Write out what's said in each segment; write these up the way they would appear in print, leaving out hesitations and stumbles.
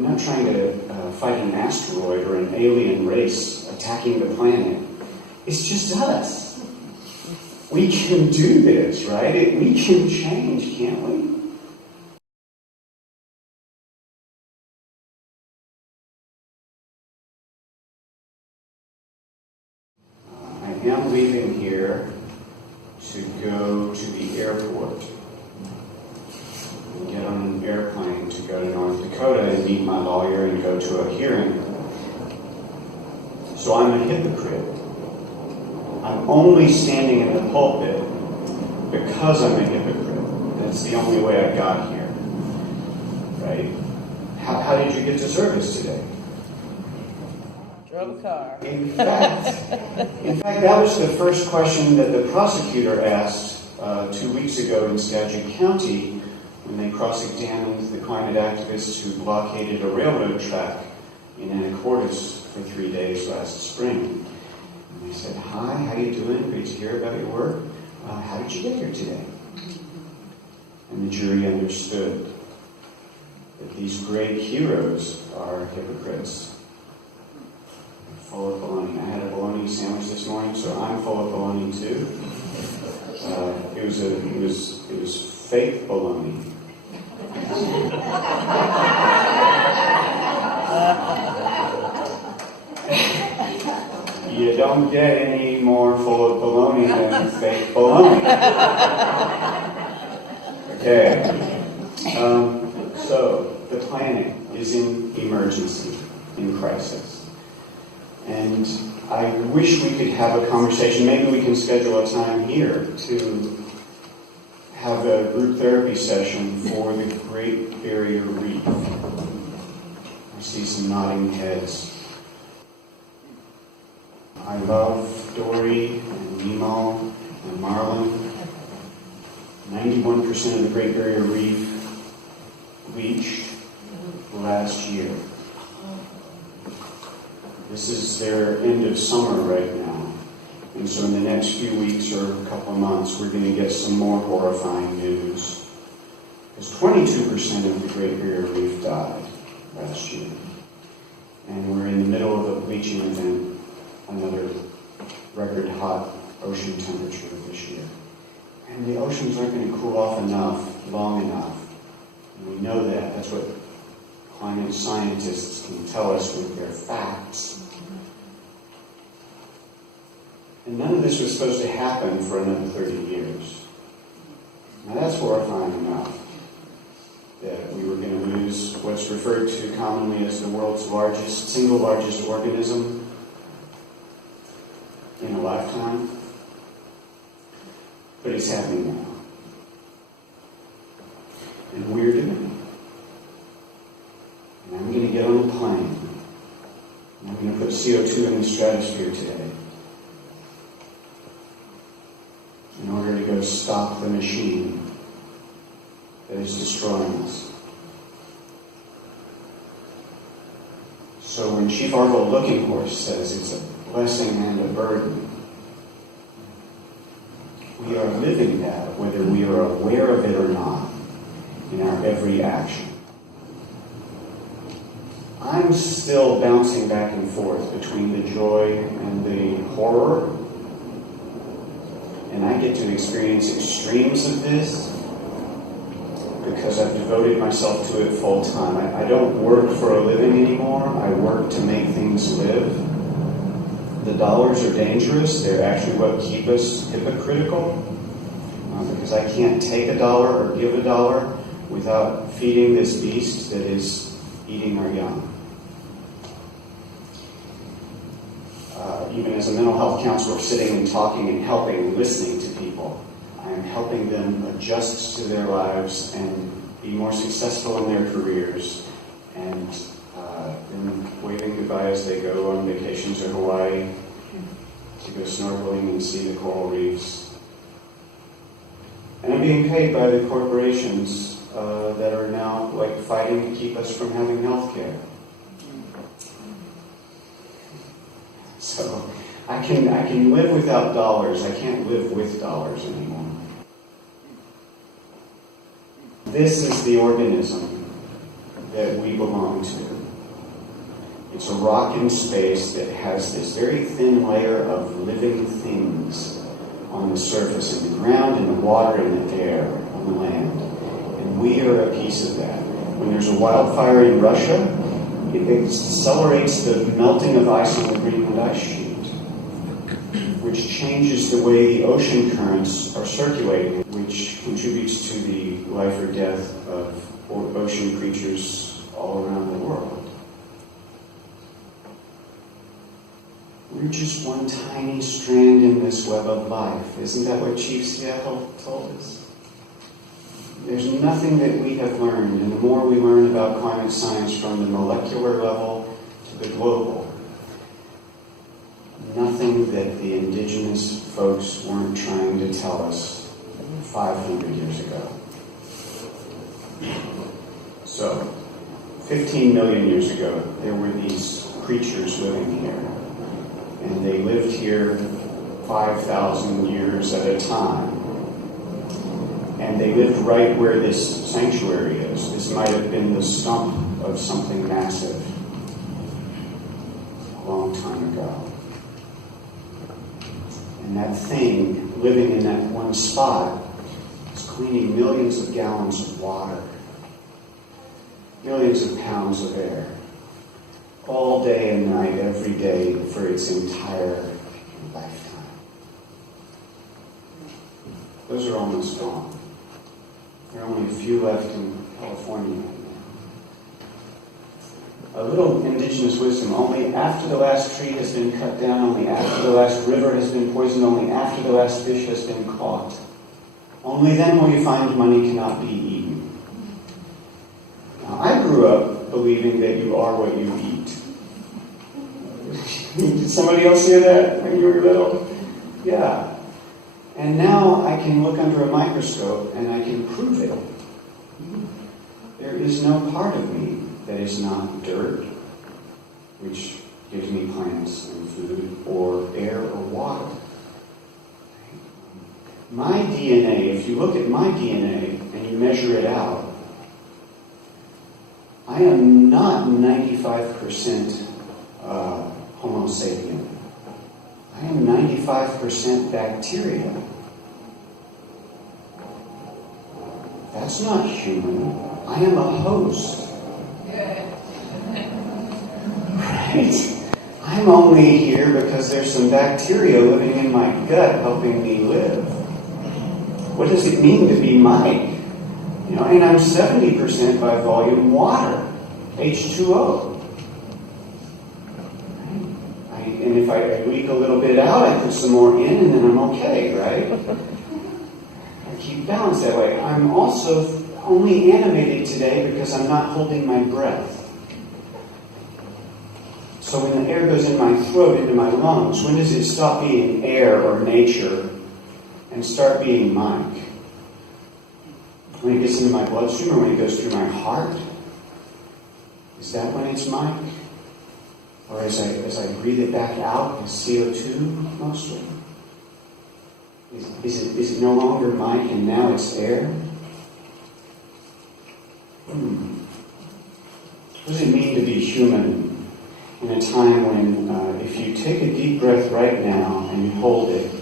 I'm not trying to fight an asteroid or an alien race attacking the planet. It's just us. We can do this, right? We can change, can't we? I am leaving here to go to the airport and get on an airplane to go to North Dakota and meet my lawyer and go to a hearing. So I'm a hypocrite. I'm only standing in the pulpit because I'm a hypocrite. That's the only way I got here. Right? How did you get to service today? Drove a car. In fact, that was the first question that the prosecutor asked 2 weeks ago in Skagit County when they cross-examined the climate activists who blockaded a railroad track in Anacortes for 3 days last spring. And they said, "Hi, how you doing? Great to hear about your work. How did you get here today?" And the jury understood that these great heroes are hypocrites. Full of bologna. I had a bologna sandwich this morning, so I'm full of bologna too. It was fake bologna. You don't get any more full of bologna than fake bologna. Okay. So the planet is in emergency, in crisis. And I wish we could have a conversation. Maybe we can schedule a time here to have a group therapy session for the Great Barrier Reef. I see some nodding heads. I love Dory and Nemo and Marlin. 91% of the Great Barrier Reef bleached last year. This is their end of summer right now. And so in the next few weeks or a couple of months, we're going to get some more horrifying news. Because 22% of the Great Barrier Reef died last year. And we're in the middle of a bleaching event, another record hot ocean temperature this year. And the oceans aren't going to cool off enough, long enough. And we know that. That's what climate scientists can tell us with their facts. And none of this was supposed to happen for another 30 years. Now that's horrifying enough, that we were going to lose what's referred to commonly as the world's single largest organism in a lifetime. But it's happening now. And we're doing it. And I'm going to get on a plane. And I'm going to put CO2 in the stratosphere today in order to go stop the machine that is destroying us. So when Chief Arvold Looking Horse says it's a blessing and a burden, we are living that whether we are aware of it or not in our every action. I'm still bouncing back and forth between the joy and the horror. And I get to experience extremes of this because I've devoted myself to it full time. I don't work for a living anymore. I work to make things live. The dollars are dangerous. They're actually what keep us hypocritical. Because I can't take a dollar or give a dollar without feeding this beast that is eating our young. Even as a mental health counselor, sitting and talking and helping, listening to people, I am helping them adjust to their lives and be more successful in their careers, and then waving goodbye as they go on vacations to Hawaii to go snorkeling and see the coral reefs. And I'm being paid by the corporations that are now fighting to keep us from having health care. So I can live without dollars. I can't live with dollars anymore. This is the organism that we belong to. It's a rock in space that has this very thin layer of living things on the surface, in the ground, in the water, in the air, on the land. And we are a piece of that. When there's a wildfire in Russia, it accelerates the melting of ice on the Greenland ice sheet, which changes the way the ocean currents are circulating, which contributes to the life or death of ocean creatures all around the world. We're just one tiny strand in this web of life. Isn't that what Chief Seattle told us? There's nothing that we have learned, and the more we learn about climate science from the molecular level to the global, nothing that the indigenous folks weren't trying to tell us 500 years ago. So, 15 million years ago, there were these creatures living here. And they lived here 5,000 years at a time. And they lived right where this sanctuary is. This might have been the stump of something massive a long time ago. And that thing living in that one spot is cleaning millions of gallons of water, millions of pounds of air, all day and night, every day, for its entire lifetime. Those are almost gone. There are only a few left in California right now. A little indigenous wisdom: only after the last tree has been cut down, only after the last river has been poisoned, only after the last fish has been caught, only then will you find money cannot be eaten. Now, I grew up believing that you are what you eat. Did somebody else hear that when you were little? Yeah. And now I can look under a microscope and I can prove it. There is no part of me that is not dirt, which gives me plants and food, or air or water. My DNA, if you look at my DNA and you measure it out, I am not 95% Homo sapien. I am 95% bacteria. That's not human. I am a host. Right? I'm only here because there's some bacteria living in my gut helping me live. What does it mean to be Mike? You know, and I'm 70% by volume water, H2O. And if I leak a little bit out, I put some more in, and then I'm okay, right? I keep balance that way. I'm also only animated today because I'm not holding my breath. So when the air goes in my throat, into my lungs, when does it stop being air or nature and start being Mike? When it gets into my bloodstream or when it goes through my heart? Is that when it's Mike? Or as I breathe it back out as CO2 mostly? Is it no longer Mike and now it's air? What does it mean to be human in a time when if you take a deep breath right now and you hold it,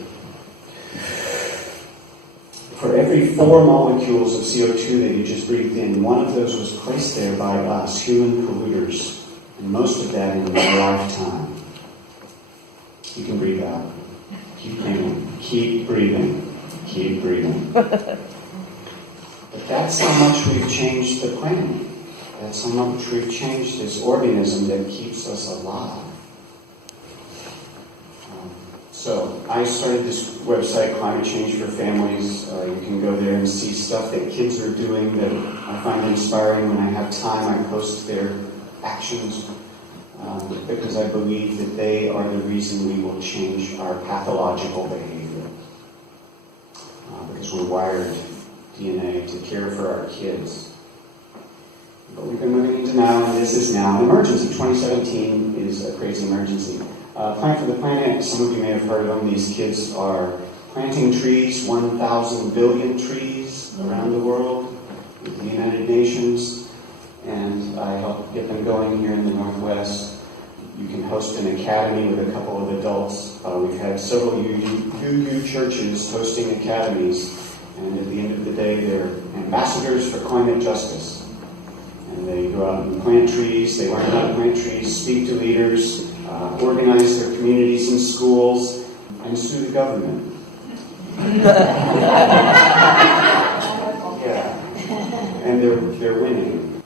for every 4 molecules of CO2 that you just breathed in, one of those was placed there by us, human polluters. And most of that in my lifetime. You can breathe out. Keep breathing. Keep breathing. Keep breathing. But that's how much we've changed the planet. That's how much we've changed this organism that keeps us alive. So I started this website, Climate Change for Families. You can go there and see stuff that kids are doing that I find inspiring. When I have time, I post their actions because I believe that they are the reason we will change our pathological behavior. Because we're wired DNA to care for our kids. But we've been moving into now, and this is now an emergency. 2017 is a crazy emergency. Plant for the Planet, some of you may have heard of them. These kids are planting trees, 1,000 billion trees around the world with the United Nations. and I help get them going here in the Northwest. You can host an academy with a couple of adults. We've had several UU churches hosting academies, and at the end of the day, they're ambassadors for climate justice. And they go out and plant trees, they learn how to plant trees, speak to leaders, organize their communities and schools, and sue the government. Yeah, and they're winning.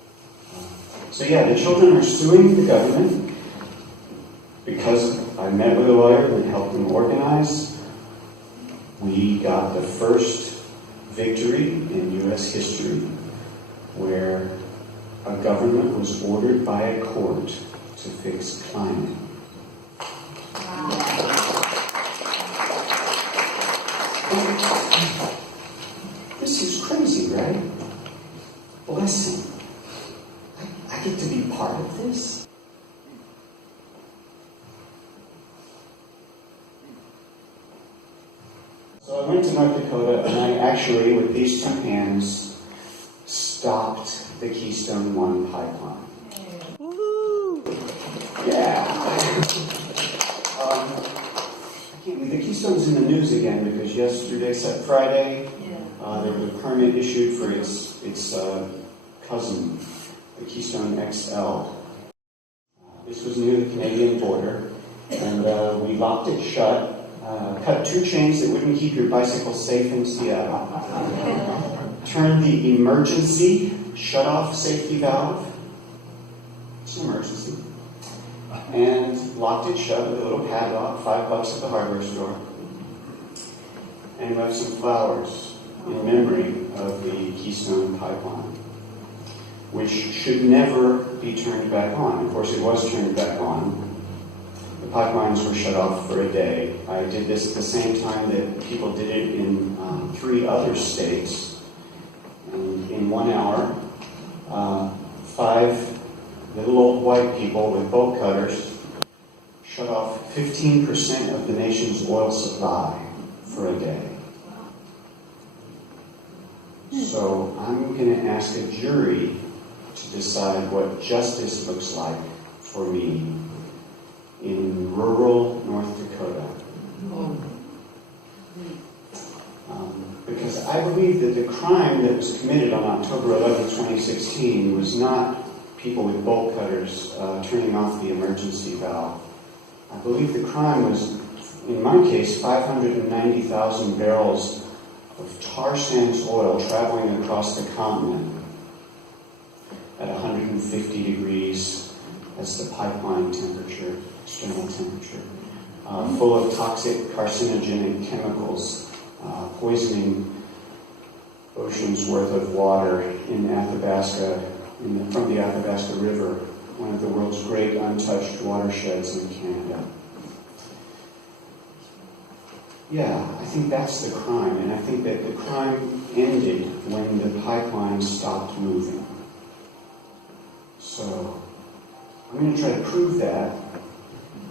So yeah, the children are suing the government because I met with a lawyer and helped them organize. We got the first victory in U.S. history where a government was ordered by a court to fix climate. This is crazy, right? Blessing. I get to be part of this. So I went to North Dakota, and I actually, with these two hands, stopped the Keystone 1 pipeline. Woo! Yeah. I can't believe the Keystone's in the news again because yesterday, Friday, there was a permit issued for its cousin, the Keystone XL. This was near the Canadian border, and we locked it shut. Cut two chains that wouldn't keep your bicycle safe in Seattle. Turned the emergency shut-off safety valve. It's an emergency. And locked it shut with a little padlock, $5 at the hardware store. And left some flowers in memory of the Keystone pipeline, which should never be turned back on. Of course, it was turned back on. The pipelines were shut off for a day. I did this at the same time that people did it in 3 other states. And in 1 hour, 5 little old white people with bolt cutters shut off 15% of the nation's oil supply for a day. So I'm going to ask a jury to decide what justice looks like for me in rural North Dakota. Because I believe that the crime that was committed on October 11, 2016 was not people with bolt cutters turning off the emergency valve. I believe the crime was, in my case, 590,000 barrels of tar sands oil traveling across the continent at 150 degrees as the pipeline temperature, external temperature, full of toxic carcinogenic chemicals, poisoning oceans worth of water in Athabasca, from the Athabasca River, one of the world's great untouched watersheds in Canada. Yeah, I think that's the crime, and I think that the crime ended when the pipeline stopped moving. So, I'm going to try to prove that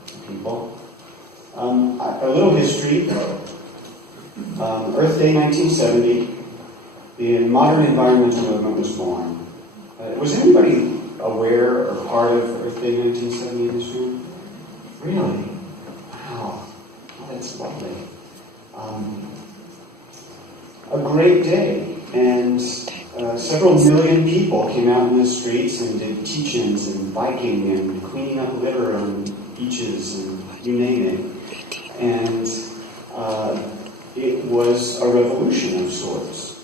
to people. A little history. Earth Day 1970, the modern environmental movement was born. Was anybody aware or part of Earth Day 1970 in this room? Really? Wow. Oh, that's lovely. A great day, and several million people came out in the streets and did teach-ins and biking and cleaning up litter on beaches and you name it. And it was a revolution of sorts.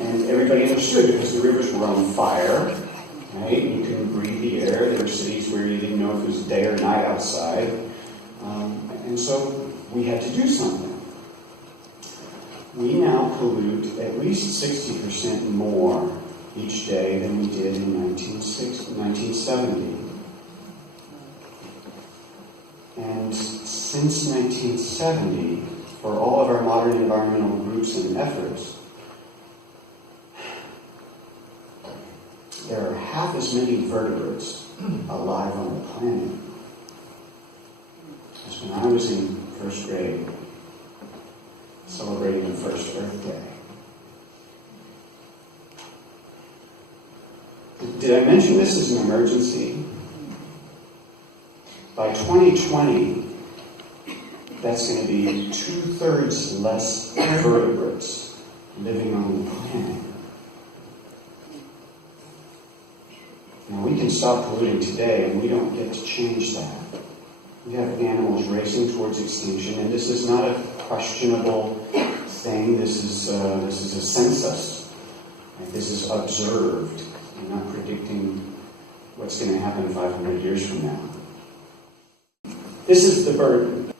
And everybody understood because the rivers were on fire, right? You couldn't breathe the air. There were cities where you didn't know if it was day or night outside. And so we had to do something. We now pollute at least 60% more each day than we did in 1970. And since 1970, for all of our modern environmental groups and efforts, there are half as many vertebrates alive on the planet as when I was in first grade, celebrating the first Earth Day. Did I mention this is an emergency? By 2020, that's going to be 2/3 less vertebrates living on the planet. Now, we can stop polluting today, and we don't get to change that. We have animals racing towards extinction, and this is not a questionable thing. This is a census. Right? This is observed. I'm not predicting what's going to happen 500 years from now. This is the burden.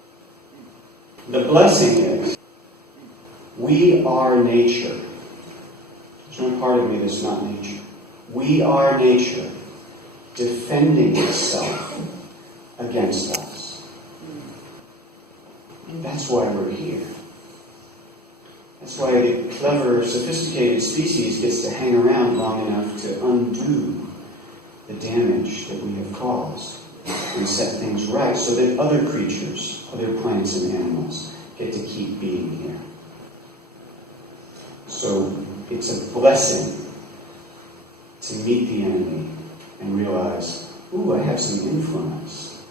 The blessing is, we are nature. There's no part of me that's not nature. We are nature, defending itself against us. That's why we're here. That's why a clever, sophisticated species gets to hang around long enough to undo the damage that we have caused and set things right so that other creatures, other plants and animals, get to keep being here. So it's a blessing to meet the enemy and realize, ooh, I have some influence.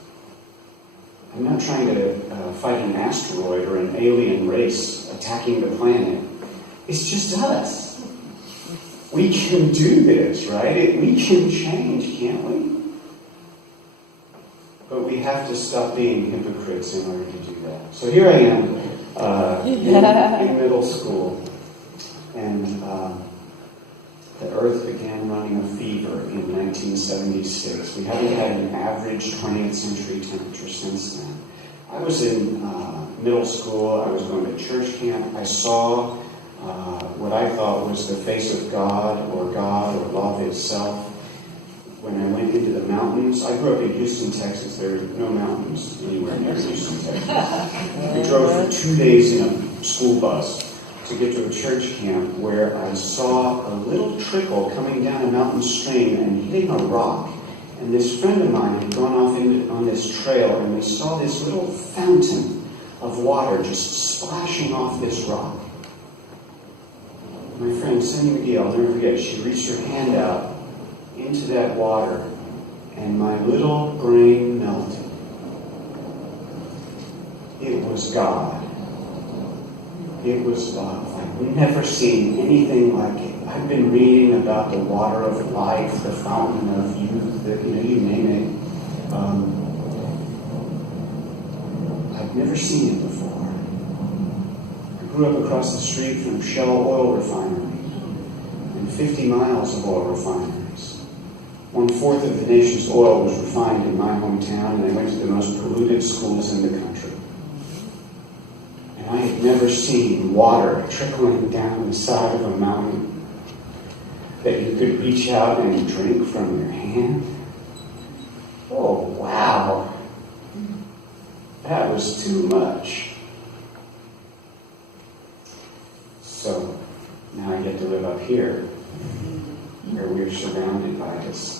I'm not trying to fight an asteroid or an alien race attacking the planet. It's just us. We can do this, right? We can change, can't we? But we have to stop being hypocrites in order to do that. So here I am in middle school, and the Earth began running a fever in 1976. We haven't had an average 20th century temperature since then. I was in middle school. I was going to church camp. I saw what I thought was the face of God or love itself. When I went into the mountains, I grew up in Houston, Texas. There are no mountains anywhere near Houston, Texas. We drove for 2 days in a school bus to get to a church camp where I saw a little trickle coming down a mountain stream and hitting a rock. And this friend of mine had gone off on this trail, and we saw this little fountain of water just splashing off this rock. My friend Cindy McGee, I'll never forget, she reached her hand out into that water, and my little brain melted. It was God. It was love. I've never seen anything like it. I've been reading about the water of life, the fountain of youth, you name it. I've never seen it before. I grew up across the street from Shell oil refinery and 50 miles of oil refineries. 1/4 of the nation's oil was refined in my hometown, and I went to the most polluted schools in the country. And I had never seen water trickling down the side of a mountain that you could reach out and drink from your hand. Oh, wow. That was too much. So now I get to live up here, where we're surrounded by this